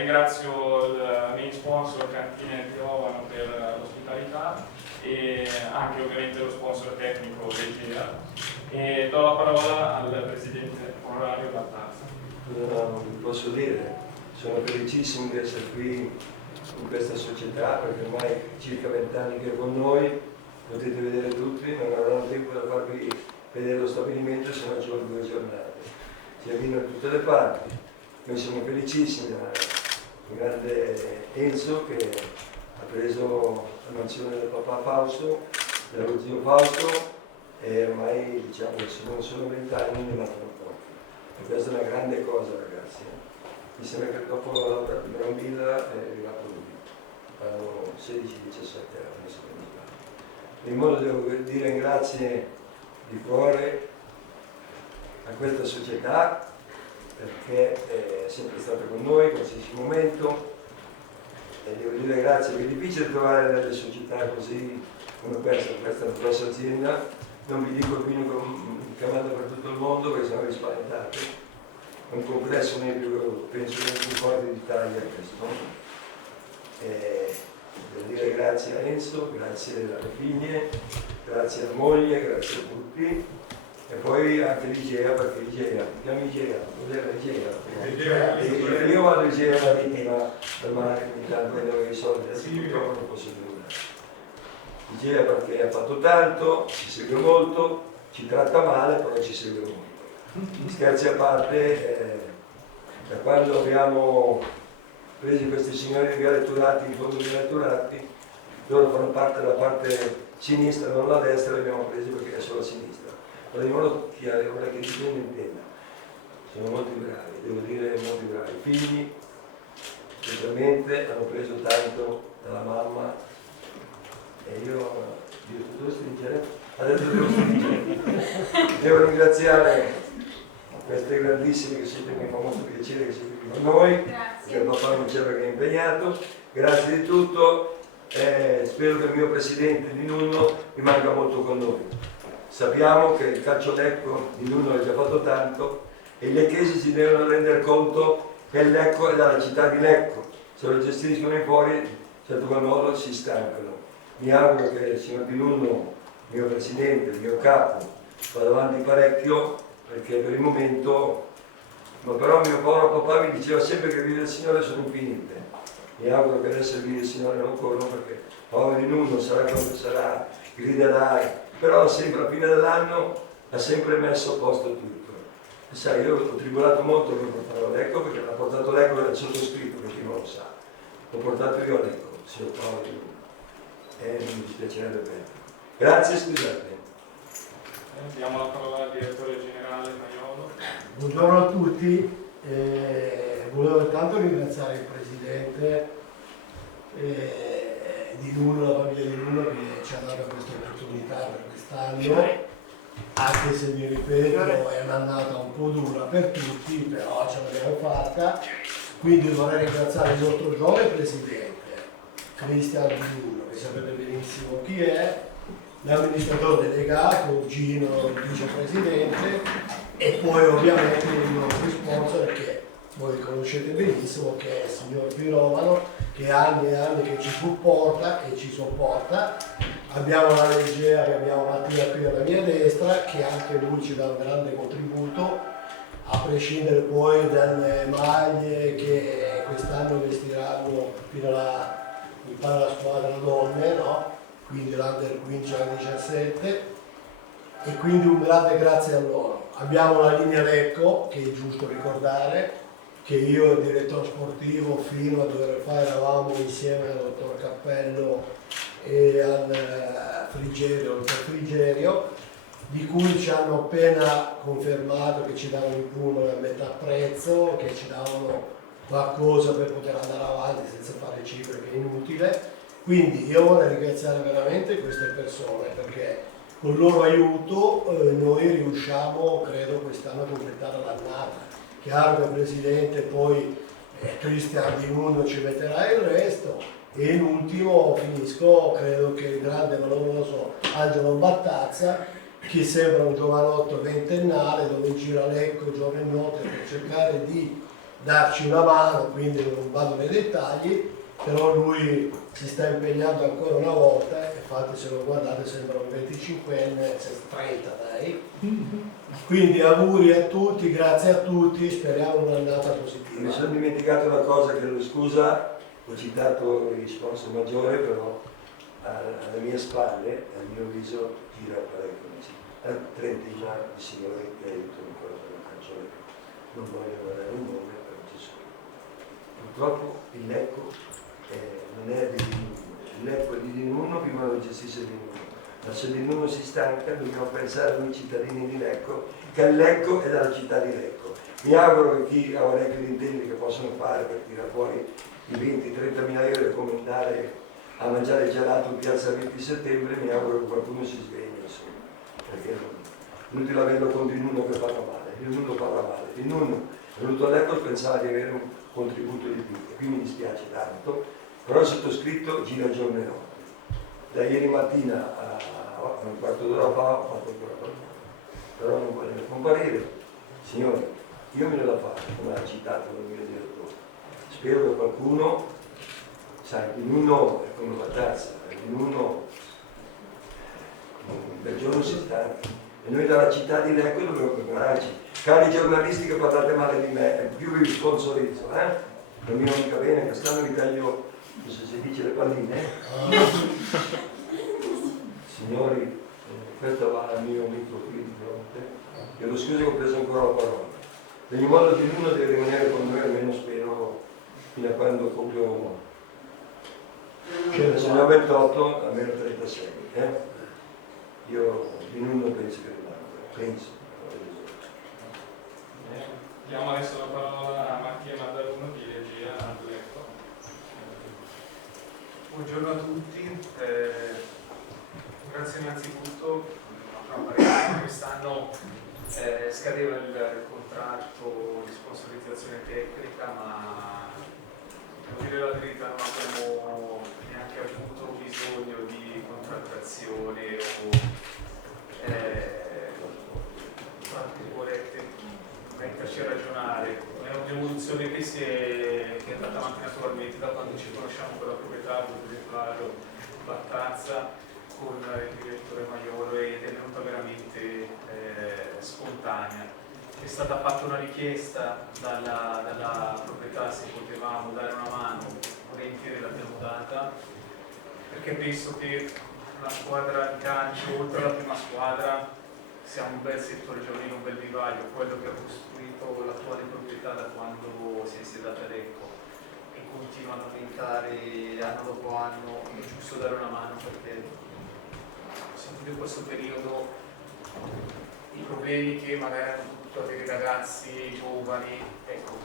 ringrazio il main sponsor Cantine Piovano per l'ospitalità e anche ovviamente lo sponsor tecnico Leggera, e do la parola al presidente onorario Battazza. Non vi posso dire, sono felicissimo di essere qui in questa società perché ormai circa 20 anni che è con noi, potete vedere tutti, non avranno tempo da farvi vedere lo stabilimento se non ci sono 2 giornate, si avvino da tutte le parti. Noi siamo felicissimi del grande Enzo che ha preso la mansione del papà Fausto, dello zio Fausto, e ormai diciamo che se non sono 20 anni ne mancano pochi. E questa è una grande cosa, ragazzi. Mi sembra che dopo la Brambilla è arrivato lui, hanno 16-17 anni se non sbaglio. In modo devo dire grazie di cuore a questa società perché è sempre stata con noi in qualsiasi momento, e devo dire grazie perché è difficile trovare delle società così come questa è una grossa azienda, non vi dico il vino che manda per tutto il mondo perché sennò vi spaventate, è un complesso penso più forte d'Italia questo. Devo dire grazie a Enzo, grazie alle figlie, grazie alla moglie, grazie a tutti. E poi anche l'Igea, perché l'Igea, ti chiami Igea? Cos'era l'Igea? Io vado all'Igea marittima per mare, ogni tanto vedo i soldi, adesso purtroppo non posso nulla. L'Igea perché ha fatto tanto, ci segue molto, ci tratta male, però ci segue molto. Scherzi a parte, da quando abbiamo preso questi signori riletturati, in fondo riletturati, loro fanno parte della parte sinistra, non la destra, li abbiamo presi perché è solo a sinistra. Ma di modo che ora che ci sono in tenda, sono molto bravi, devo dire molto bravi. I figli, certamente, hanno preso tanto dalla mamma e io devo stringere, adesso devo stringere. Devo ringraziare queste grandissime che siete, mi fa molto piacere che siete qui con noi, perché il papà non c'era che è impegnato. Grazie di tutto, spero che il mio presidente Di Nunno rimanga molto con noi. Sappiamo che il calcio Lecco di Nunno ha già fatto tanto e i lecchesi si devono rendere conto che il Lecco è dalla città di Lecco, se lo gestiscono in fuori, certo qual modo si stancano. Mi auguro che il signor Di Nunno, mio presidente, il mio capo, vada avanti parecchio perché per il momento, ma però mio povero papà mi diceva sempre che le vie del Signore sono infinite. Mi auguro che adesso le vie del Signore non corrono perché povero Di Nunno sarà come sarà, griderai, però sempre a fine dell'anno ha sempre messo a posto tutto. E sai, io ho tribolato molto per portarlo a Lecco perché l'ha portato Lecco dal sottoscritto, per chi non lo sa. L'ho portato io a Lecco, signor Paolo Di Nunno. E mi dispiacerebbe perdere. Grazie, scusate. Diamo la parola al direttore generale Maiolo. Buongiorno a tutti, volevo intanto ringraziare il Presidente Di Nunno, la famiglia Di Nunno che ci ha dato questa opportunità per quest'anno, anche se mi ripeto è un'annata un po' dura per tutti, però ce l'abbiamo fatta, quindi vorrei ringraziare il nostro giovane Presidente, Cristian Di Nunno, che sapete benissimo chi è, l'amministratore delegato, Gino, il vicepresidente, e poi ovviamente i nostri sponsor che voi conoscete benissimo, che è il signor Pirovano, che anni e anni che ci supporta e ci sopporta. Abbiamo la Leggera, che abbiamo Mattia qui alla mia destra, che anche lui ci dà un grande contributo, a prescindere poi dalle maglie che quest'anno vestiranno fino alla, mi pare, la squadra donne, no? Quindi l'Under 15 al 17, e quindi un grande grazie a loro. Abbiamo la linea Lecco, che è giusto ricordare, che io e il direttore sportivo fino a 2 ore fa eravamo insieme al dottor Cappello e al dottor Frigerio, di cui ci hanno appena confermato che ci davano il pullman a metà prezzo, che ci davano qualcosa per poter andare avanti senza fare cifre, che è inutile. Quindi io vorrei ringraziare veramente queste persone perché con il loro aiuto noi riusciamo, credo, quest'anno a completare l'annata. Chiaro che il Presidente poi Cristian Di Nunno ci metterà il resto, e l'ultimo finisco, credo che il grande valoroso Angelo Battazza, che sembra un giovanotto ventennale dove gira Lecco giorno e notte per cercare di darci una mano, quindi non vado nei dettagli, però lui si sta impegnando ancora una volta, infatti se lo guardate sembra un 25enne, 30 dai. Quindi auguri a tutti, grazie a tutti, speriamo un'annata positiva. Mi sono dimenticato una cosa, chiedo scusa, ho citato il sponsor maggiore, però alle mie spalle, al mio viso, gira parecchio, una trentina di signori che aiutano ancora per la canzone. Non voglio dare un nome, però ci sono. Purtroppo il Lecco non è di Dinuno, il Lecco è di Dinuno, prima lo gestisce Dinuno. Ma se Dinuno si stanca dobbiamo pensare a noi cittadini di Lecco, che il Lecco è dalla città di Lecco. Mi auguro che chi ha orecchio di intendere che possono fare per tirare fuori i 20-30 mila euro e come andare a mangiare il gelato in piazza 20 settembre, mi auguro che qualcuno si svegli, insomma, perché non ti la vedo con Dinuno che parla male, Dinuno parla male, Dinuno è venuto a Lecco e pensava di avere un contributo di più, e qui mi dispiace tanto, però il sottoscritto gira giorno e notte. Da ieri mattina a un quarto d'ora fa ho fatto ancora qualcosa, però non voglio comparire. Signori, io me ne la faccio, come ha citato il mio direttore. Spero che qualcuno, sai, in uno è come la tazza, in uno un bel giorno si stanca. E noi dalla città di Lecco dobbiamo prepararci. Cari giornalisti che parlate male di me, più vi sponsorizzo, non mi va mica bene, quest'anno mi taglio, non so se si dice le palline. Signori, questo va al mio amico qui di fronte. Chiedo scusa che ho preso ancora la parola. In ogni modo di uno deve rimanere con noi, almeno spero, fino a quando proprio se ne ho 28, almeno 36. Io in uno penso che rimanga, penso. Diamo adesso la parola a Mattia Maddaruno di Regia a Lecco. Buongiorno a tutti, grazie innanzitutto. Quest'anno scadeva il contratto di sponsorizzazione tecnica, ma devo dire la verità, non abbiamo neanche avuto bisogno di contrattazione o tra virgolette metterci a ragionare. È un'evoluzione che è andata avanti naturalmente da quando ci conosciamo con la proprietà, con il titolare Battazza, con il direttore Maiolo, ed è venuta veramente spontanea. È stata fatta una richiesta dalla proprietà se potevamo dare una mano, volentieri l'abbiamo data, perché penso che la squadra di calcio, oltre alla prima squadra, siamo un bel settore giovanile, un bel vivaio, quello che ha costruito l'attuale proprietà da quando si è insediata Lecco, e continua ad aumentare anno dopo anno. È giusto dare una mano perché soprattutto in questo periodo i problemi che magari hanno potuto avere i ragazzi giovani, ecco,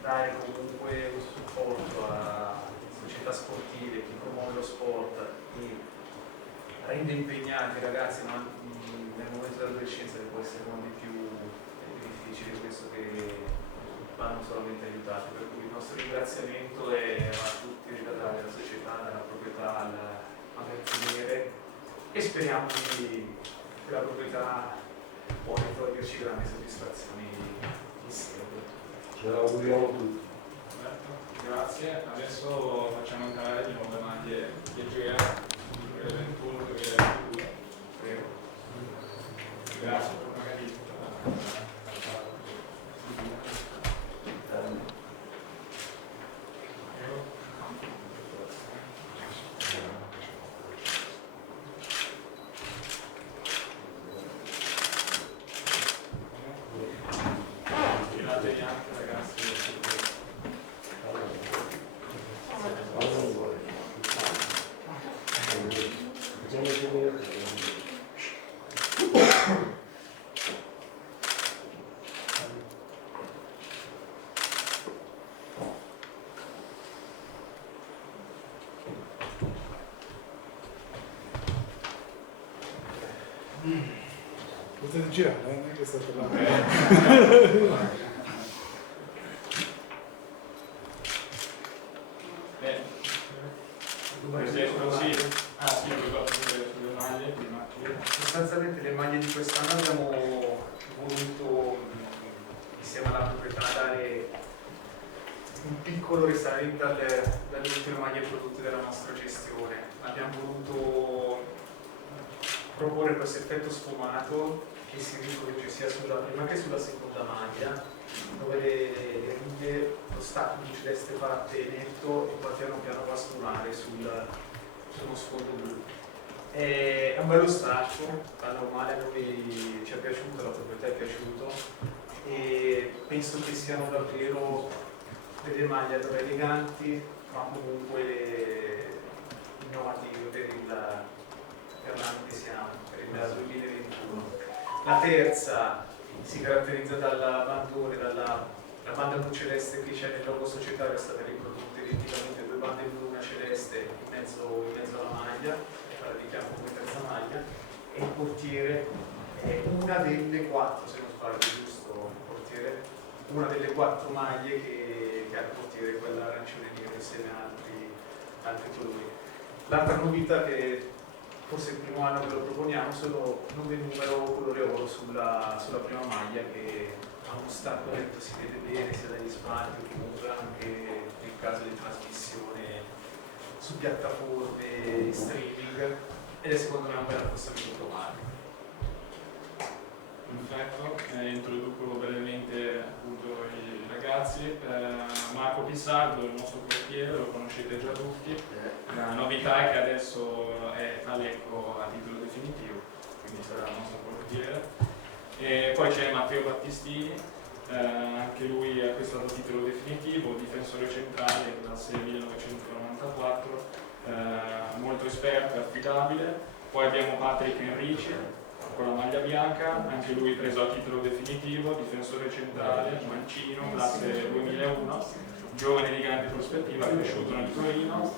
dare comunque un supporto a società sportive, chi promuove lo sport, chi rende impegnati i ragazzi nel momento dell'adolescenza, che può essere uno dei più difficili, questo che vanno solamente aiutati. Per cui il nostro ringraziamento è a tutti, alla società, alla proprietà, al magazziniere, e speriamo che la proprietà può toglierci grandi soddisfazioni in seguito. Ce l'auguriamo tutti. Grazie, adesso facciamo entrare di nuovo le maglie leggere 2021-2022. Prego. Grazie per magari. Potete girare, non è che state là. Sulle maglie prima. Sostanzialmente le maglie di quest'anno abbiamo voluto, insieme alla proprietà, dare un piccolo risalente dalle ultime maglie prodotte dalla nostra gestione. Abbiamo voluto proporre questo effetto sfumato che si riproduce sia sulla prima che sulla seconda maglia, dove le righe, lo stacco di celeste parte netto e poi piano piano va a sturare sullo sfondo blu. È un bello stacco, la normale a noi ci è piaciuto, la proprietà è piaciuto e penso che siano davvero delle maglie allora eleganti, ma comunque innovative per l'anno che siamo, per il 2021. La terza si caratterizza dalla bandone, la banda blu celeste che c'è nel logo societario è stata riprodotta identicamente, due bande blu, una celeste in mezzo alla maglia, la richiamo come terza maglia, e il portiere è una delle quattro, se non sbaglio, giusto, il portiere, una delle quattro maglie che ha il portiere, quella arancione e nero insieme a altri colori. L'altra novità che forse il primo anno che lo proponiamo sono nome numero colore oro sulla prima maglia, che ha uno stacco netto, si vede bene sia dagli spalti o comunque anche nel caso di trasmissione su piattaforme streaming, ed è secondo me un bel accostamento automatico. Perfetto, introduco brevemente appunto i ragazzi. Marco Pissardo, il nostro portiere, lo conoscete già tutti. La novità è che adesso è a Lecco a titolo definitivo, quindi sarà il nostro portiere. E poi c'è Matteo Battistini, anche lui ha acquistato titolo definitivo, difensore centrale, classe 1994, molto esperto e affidabile. Poi abbiamo Patrick Enrici con la maglia bianca, anche lui preso a titolo definitivo, difensore centrale, mancino, classe 2001, giovane di grande prospettiva, cresciuto nel Torino.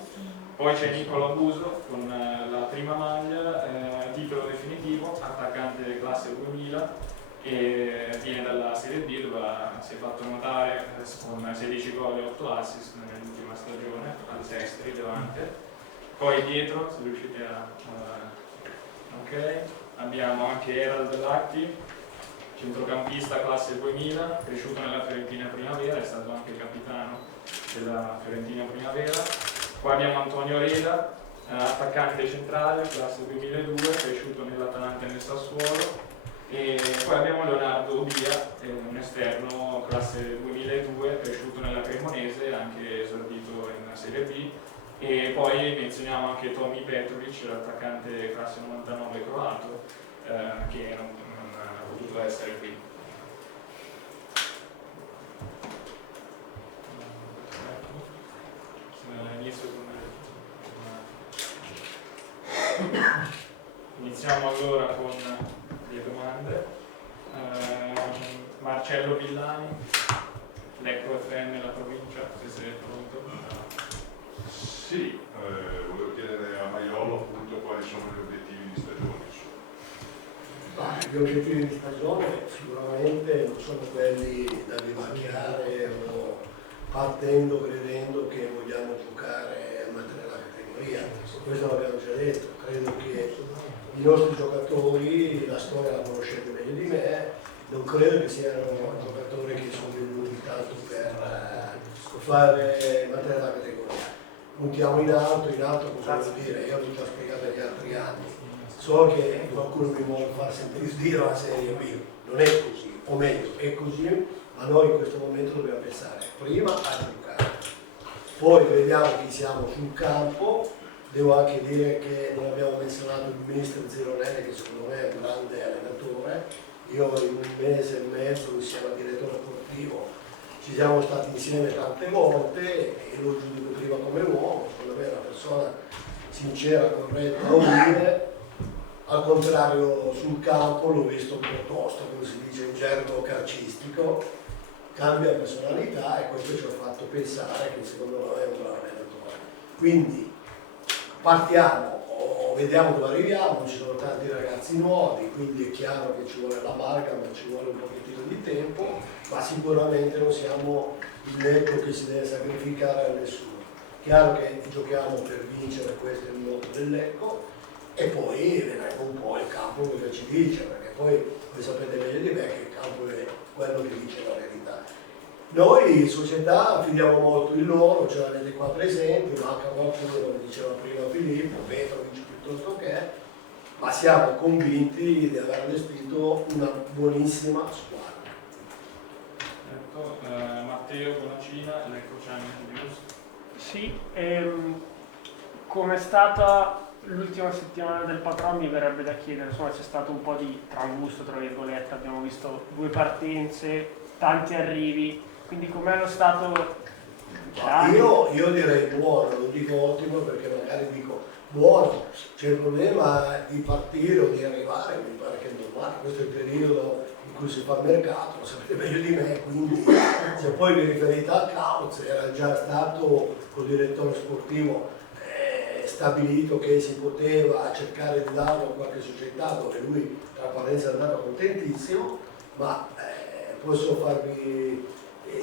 Poi c'è Nicola Buso con la prima maglia, titolo definitivo, attaccante classe 2000, e viene dalla Serie B dove si è fatto notare con 16 gol e 8 assist nell'ultima stagione al Sestri Levante. Poi dietro, se riuscite ok, abbiamo anche Erald Lacti, centrocampista classe 2000, cresciuto nella Fiorentina Primavera, è stato anche capitano della Fiorentina Primavera. Poi abbiamo Antonio Reda, attaccante centrale, classe 2002, cresciuto nell'Atalanta e nel Sassuolo. E poi abbiamo Leonardo Obia, un esterno classe 2002, cresciuto nella Cremonese, anche esordito in Serie B. E poi menzioniamo anche Tomi Petrovic, l'attaccante classe 99 croato, che non ha potuto essere qui. Iniziamo allora con le domande. Marcello Villani, Lecco FM, la provincia, se sei pronto. Sì, volevo chiedere a Maiolo appunto quali sono gli obiettivi di stagione. Gli obiettivi di stagione sicuramente non sono quelli da vivacchiare o partendo credendo che vogliamo giocare a mantenere la categoria. Questo l'abbiamo già detto, credo che i nostri giocatori, la storia la conoscete meglio di me, non credo che siano giocatori che sono venuti tanto per mantenere la categoria. Puntiamo in alto cosa vuol dire? Io l'ho già spiegato negli altri anni. So che qualcuno mi vuole far sentire dire la Serie B, non è così, o meglio, è così, ma noi in questo momento dobbiamo pensare prima a giocare, poi vediamo chi siamo sul campo. Devo anche dire che non abbiamo menzionato il ministro Zironelli, che secondo me è un grande allenatore. Io in un mese e mezzo insieme al direttore sportivo ci siamo stati insieme tante volte e lo giudico prima come uomo, secondo me è una persona sincera, corretta, umile. Al contrario sul campo l'ho visto piuttosto, come si dice in gergo calcistico, cambia personalità e questo ci ha fatto pensare che secondo noi è un bravo allenatore. Quindi partiamo, vediamo dove arriviamo, ci sono tanti ragazzi nuovi, quindi è chiaro che ci vuole l'amalgama, ci vuole un pochettino di tempo, ma sicuramente non siamo il Lecco che si deve sacrificare a nessuno. Chiaro che giochiamo per vincere, questo è il motto del Lecco, e poi vedremo un po' il campo cosa ci dice, perché poi voi sapete meglio di me che il campo è quello che dice la verità. Noi società fidiamo molto in loro, ce l'avete qua presenti, manca qualcuno, come diceva prima Filippo, Petrovic piuttosto che, ma siamo convinti di aver allestito una buonissima squadra. Ecco, Matteo Bonacina, l'Ecochampion News. Sì, come è stata l'ultima settimana del Patron mi verrebbe da chiedere, insomma c'è stato un po' di trambusto tra virgolette, abbiamo visto 2 partenze, tanti arrivi, quindi com'è lo stato? Io direi buono, lo dico ottimo perché magari dico buono, c'è il problema di partire o di arrivare, mi pare che è normale, questo è il periodo in cui si fa il mercato, lo sapete meglio di me, quindi se poi vi riferite al Cauz, era già stato col direttore sportivo stabilito che si poteva cercare di darlo a qualche società dove lui tra parentesi è andato contentissimo, ma posso farvi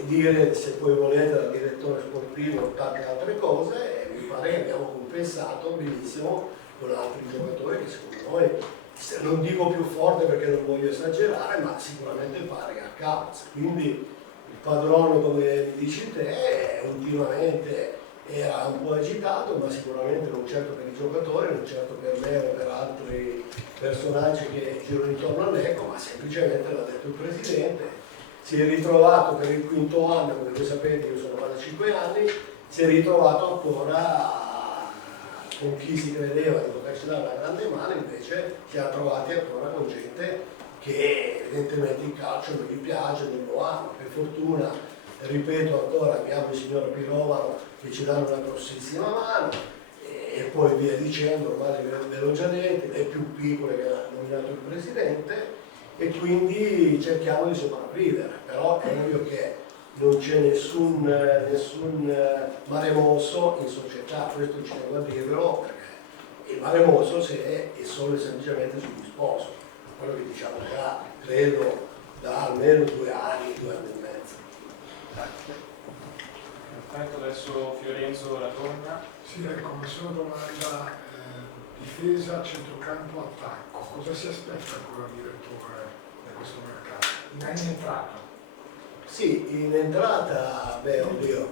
dire, se poi volete, dal direttore sportivo tante altre cose, mi pare che abbiamo compensato benissimo con altri giocatori che secondo noi, non dico più forte perché non voglio esagerare, ma sicuramente pari a Cauz. Quindi il padrone, come dici te, ultimamente era un po' agitato, ma sicuramente non certo per i giocatori, non certo per me o per altri personaggi che girano intorno all'Eco, ma semplicemente l'ha detto il presidente. Si è ritrovato per il 5º anno, come voi sapete io sono qua da 5 anni, si è ritrovato ancora con chi si credeva di poterci dare una grande mano, invece si è trovati ancora con gente che evidentemente il calcio non gli piace, non lo ama. Per fortuna, ripeto ancora, abbiamo il signor Pirovano che ci danno una grossissima mano e poi via dicendo, ormai ve l'ho già detto, le più piccole che ha nominato il presidente, e quindi cerchiamo di sopravvivere, però è ovvio che non c'è nessun mare mosso in società, questo ci devo dirvelo, perché il mare mosso è solo e semplicemente sugli sponsor, quello che diciamo già, credo, da almeno 2 anni, 2 anni e mezzo. Perfetto, adesso Fiorenzo Ratorna. Sì, ecco, una sola domanda, difesa, centrocampo, attacco. Cosa si aspetta ancora il direttore da questo mercato? In entrata? Sì, in entrata, beh, oddio,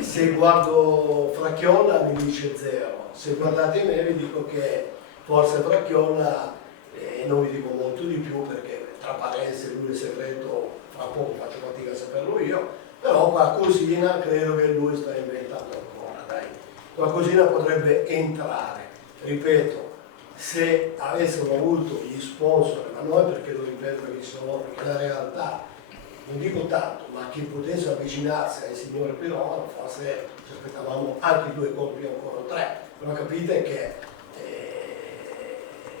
se guardo Fracchiolla mi dice 0, se guardate me vi dico che forse Fracchiolla non vi dico molto di più perché tra parentesi lui è segreto, fra poco faccio fatica a saperlo io, però qualcosina credo che lui sta inventando ancora, dai, qualcosina potrebbe entrare, ripeto, se avessero avuto gli sponsor, ma noi perché lo ripeto perché sono, perché la realtà, non dico tanto, ma chi potesse avvicinarsi al signore Pirovano, forse ci aspettavamo anche 2 colpi, ancora 3, però capite che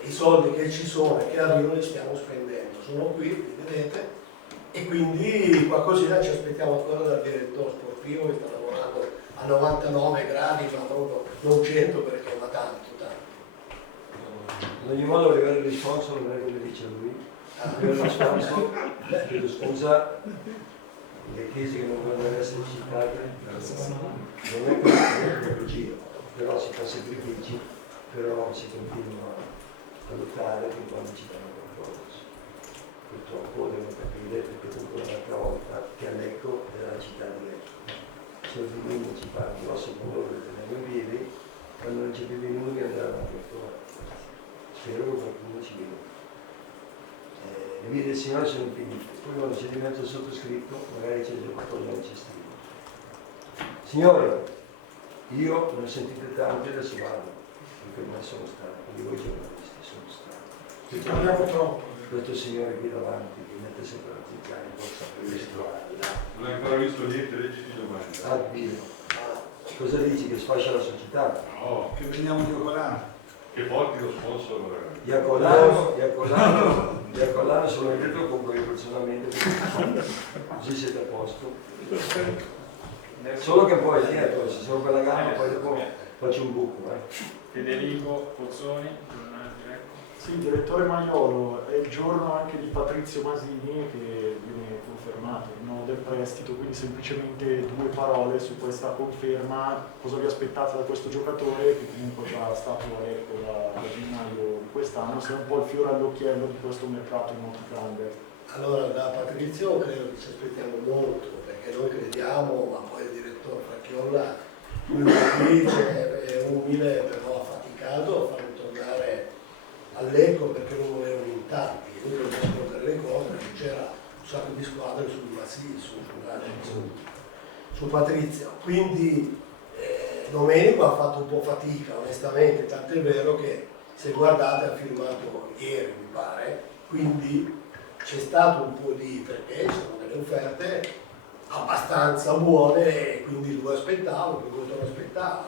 i soldi che ci sono e che arrivano li stiamo spendendo, sono qui, li vedete, e quindi qualcosina ci aspettiamo ancora dal direttore sportivo che sta lavorando a 99 gradi, ma proprio non 100 perché va tanto. In ogni modo a livello di sponsor non è come dice lui, a livello di sponsor, chiedo scusa, le chiese che non vogliono essere citate, non è che giro, però si fa sacrifici, però si continua a lottare fin quando ci danno qualcosa. Purtroppo devo capire, perché comunque un'altra volta che a Lecco era la città di Lecco. Se il Divino ci fa un grosso colore per tenerlo in piedi, quando non c'è più venuto che andrà avanti ancora. Spero che qualcuno ci veda. Le vie del Signore sono infinite, poi quando c'è di mezzo sottoscritto magari c'è il giocatore non c'è stile. Signore, io ne ho sentite tante da Silvano, perché me ne sono stato, di voi giornalisti sono stato. Ci parliamo troppo. Questo signore qui davanti che mette sempre la ziccare in forza questo. Non hai ancora visto niente, leggiti domani. Addio. Cosa dici che sfascia la società? No, Che veniamo di Ocolano. che porti lo sponsor. Iacolano se lo vedete lo compro io personalmente, così siete a posto. Solo che poi dietro, se sono per la gamba poi dopo faccio un buco. Federico Pozzoni, giornale diretto. Sì, direttore Maiolo, è il giorno anche di Patrizio Masini che viene confermato, il no del prestito, quindi semplicemente 2 parole su questa conferma. Cosa vi aspettate da questo giocatore che comunque già è stato a Lecco da gennaio di quest'anno, se è un po' il fiore all'occhiello di questo mercato in ottica under? Allora, da Patrizio credo che ci aspettiamo molto, perché noi crediamo, ma poi il direttore Fracchiolla, lui è umile, però affaticato a farlo tornare all'Ecco perché non volevano in tanti. Lui non può portare le cose, perché c'era un sacco di squadre su Patrizio. Quindi Domenico ha fatto un po' fatica, onestamente, tant'è vero che se guardate ha firmato ieri, mi pare, quindi c'è stato un po' perché ci sono delle offerte abbastanza buone e quindi lo aspettavo, poi lo aspettavo.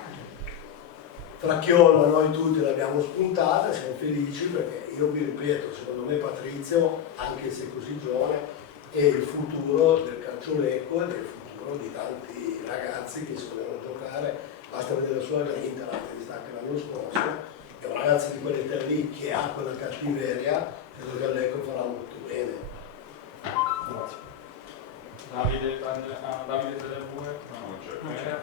Fracchiolla noi tutti l'abbiamo spuntata, siamo felici perché io vi ripeto, secondo me Patrizio, anche se così giovane, è il futuro del calcio Lecco ed è il futuro di tanti ragazzi che si vogliono giocare, basta vedere la sua grinta, l'altra di anche l'anno scorso, è un ragazzo di quell'età lì che ha quella cattiveria, credo che Lecco farà molto bene. Grazie. Davide Tagliabue, Non c'è.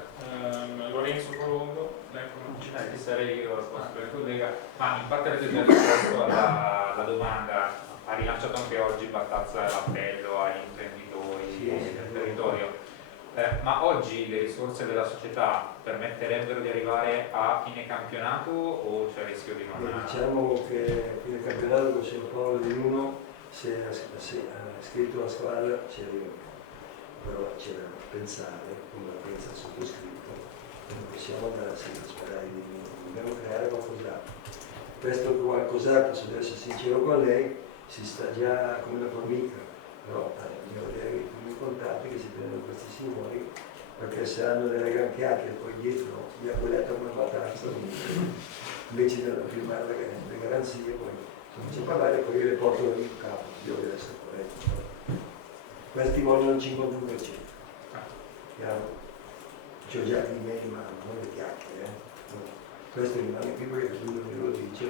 Lorenzo Colombo, ecco, non c'è. Sarei io al posto del collega, ma in parte avete già risposto alla domanda, ha rilanciato anche oggi Battazza l'appello agli imprenditori del territorio, ma oggi le risorse della società permetterebbero di arrivare a fine campionato o c'è il rischio di non... Diciamo che a fine campionato con San Paolo di Uno, se ha scritto la squadra ci arriva. Però c'è da pensare, come la pensa il sottoscritto, non possiamo andare a sperare di dobbiamo creare qualcos'altro. Questo qualcos'altro, se devo essere sincero con lei, si sta già come una formica, però bisogna vedere i primi contatti che si prendono questi signori, perché se hanno delle gran chiacchiere poi dietro gli ha guidato come Battazza, invece di firmare le garanzie, poi comincia a parlare e poi io le porto in capo, io devo essere corretto. Questi vogliono il 51%. Chiaro? C'ho già di me, ma non le chiacchiere. Questo rimane qui perché lui lo dice.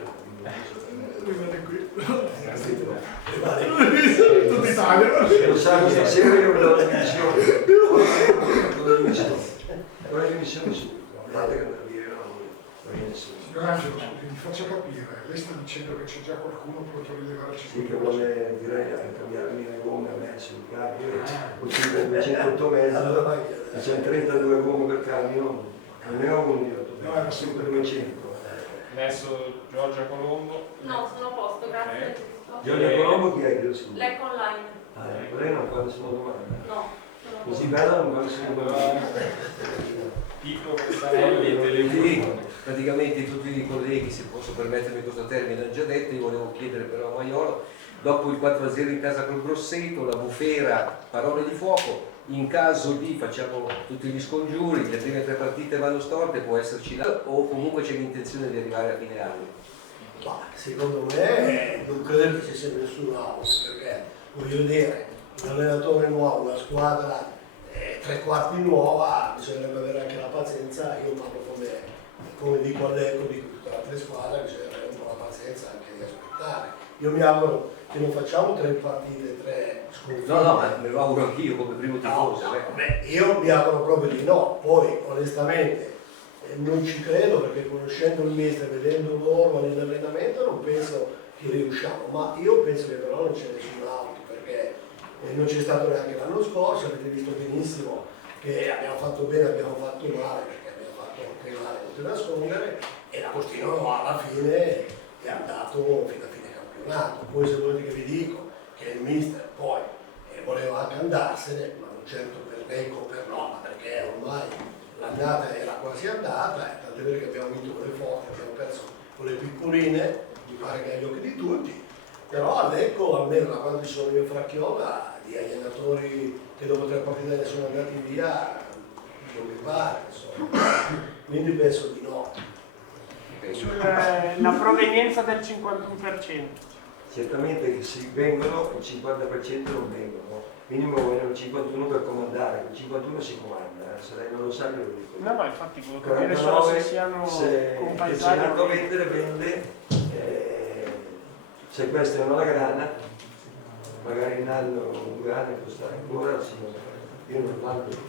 Rimane qui. Rimane qui. Tutto Italia. Lo sanno, stasera io mi do le dimissioni. Do le dimissioni subito. Guardate che non dire non viene nessuno. Signor Angelo, mi faccia capire, lei sta dicendo che c'è già qualcuno pronto a rilevare Sì, che vuole direi a cambiarmi le gomme a me sul cambio, possibile 208 mezzo, c'è 32 gomme per cambio, non ne ho uno io, No, sempre 200. Adesso Giorgia Colombo. No, sono a posto, grazie. Giorgia Colombo chi è che lo scusa? Lecco online. Lei non fa nessuna domanda. No, sono a Così posto. bella non fa nessuna domanda. Tito Cassanelli, Televuno. Praticamente tutti i colleghi, se posso permettermi questo termine, hanno già detto. Io volevo chiedere però a Maiolo, dopo il 4-0 in casa col Grosseto, la bufera, parole di fuoco, in caso di facciamo tutti gli scongiuri, le prime 3 partite vanno storte, può esserci là, o comunque c'è l'intenzione di arrivare a fine anno? Ma secondo me non credo che ci sia nessun out, perché voglio dire, un allenatore nuovo, una squadra 3/4 nuova, bisognerebbe avere anche la pazienza, io parlo come dico all'Ecco, dico tutte le altre squadre, bisognerebbe avere un po' la pazienza anche di aspettare. Io mi auguro che non facciamo 3 partite, 3 sconfitte. No, ma me lo auguro anch'io come primo tifoso. Io mi auguro proprio di no, poi onestamente non ci credo perché conoscendo il mister, vedendo loro nell'allenamento non penso che riusciamo, ma io penso che però non c'è nessun out perché non c'è stato neanche l'anno scorso, avete visto benissimo che abbiamo fatto bene, abbiamo fatto male, perché abbiamo fatto anche male, non te nascondere, e l'Agostino alla fine è andato fino a fine campionato. Poi se volete che vi dico che il mister poi voleva anche andarsene, ma non certo per Lecco o per Roma, perché ormai l'annata era quasi andata, tant'è vero che abbiamo vinto con le forti, abbiamo perso con le piccoline, mi pare che agli occhi di tutti, però a Lecco, almeno da quando ci sono io e Fracchiola, di allenatori che dopo 3 partite ne sono andati via, non mi pare, insomma. Quindi penso di no. La provenienza del 51%. Certamente che se vengono il 50% non vengono, minimo vogliono il 51 per comandare, il 51 si comanda, se lei non lo sa io lo dico. No, infatti quello che capire solo se siano compaesani. Se c'è da vendere, vende, se questa è una grana, magari in anno o 2 anni costa ancora, io non mando, ci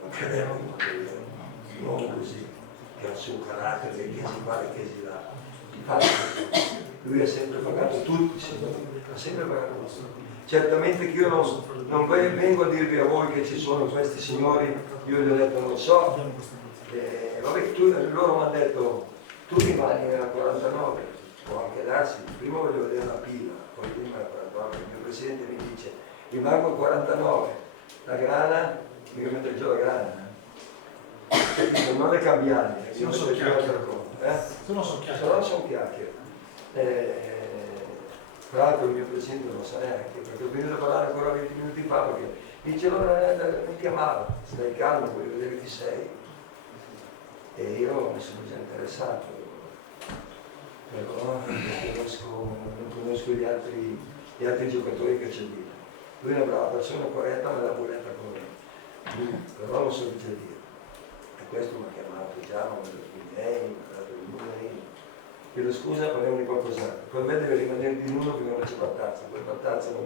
mancheremo, non così, che ha il suo carattere, che si fa e che si dà. Infatti, lui ha sempre pagato tutti, ha sempre pagato tutto. certamente che io non vengo a dirvi a voi che ci sono questi signori, io gli ho detto non so, vabbè, loro mi hanno detto tu rimani a 49, può anche darsi, prima voglio vedere la pila, poi prima a 49, il mio presidente mi dice rimango a 49, la grana, mi mette giù la grana. Non le cambiare, Se non sono chiacchiere. Se non sono chiacchiere. Tra l'altro il mio presidente non lo sa neanche, perché ho venuto a parlare ancora 20 minuti fa, perché dice mi chiamava, stai calmo, voglio vedere chi sei. E io mi sono già interessato, però non conosco gli altri giocatori che c'è lì. Lui è una brava persona, corretta, ma l'ha voletta con me. Però lo so già dire. E questo mi ha chiamato già, mi ha dato i miei, mi ha dato i numeri. Chiedo scusa, parliamo di qualcos'altro. Per me deve rimanere di nulla perché non c'è battazza. Poi battazza non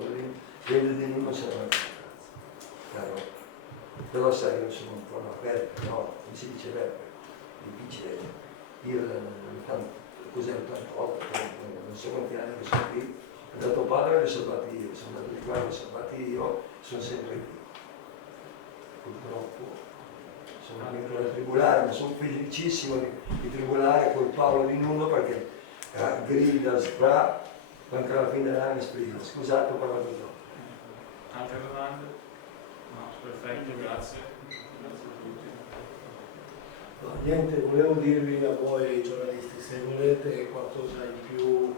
vede di nulla, c'è una battazza. Però sai, io sono un po' una aperta, no? Come si dice verbo? Difficile. Io cos'è l'88? Non so quanti anni che sono qui. Ho dato padre e li sono salvati io, sono andato di qua, li ho salvati io, sono sempre qui. Purtroppo sono qui per la tribulare, ma sono felicissimo di tribulare col Paolo di Nuno perché grida, spra, anche alla fine dell'anno esprime. Scusate, ho parlato troppo. Altre domande? No, perfetto, grazie. Grazie a tutti. No, niente, volevo dirvi a voi giornalisti, se volete qualcosa in più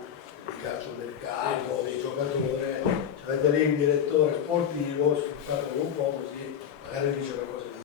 di calcio del campo, dei giocatori, avete lì il direttore sportivo, sfruttatelo un po' così magari dice qualcosa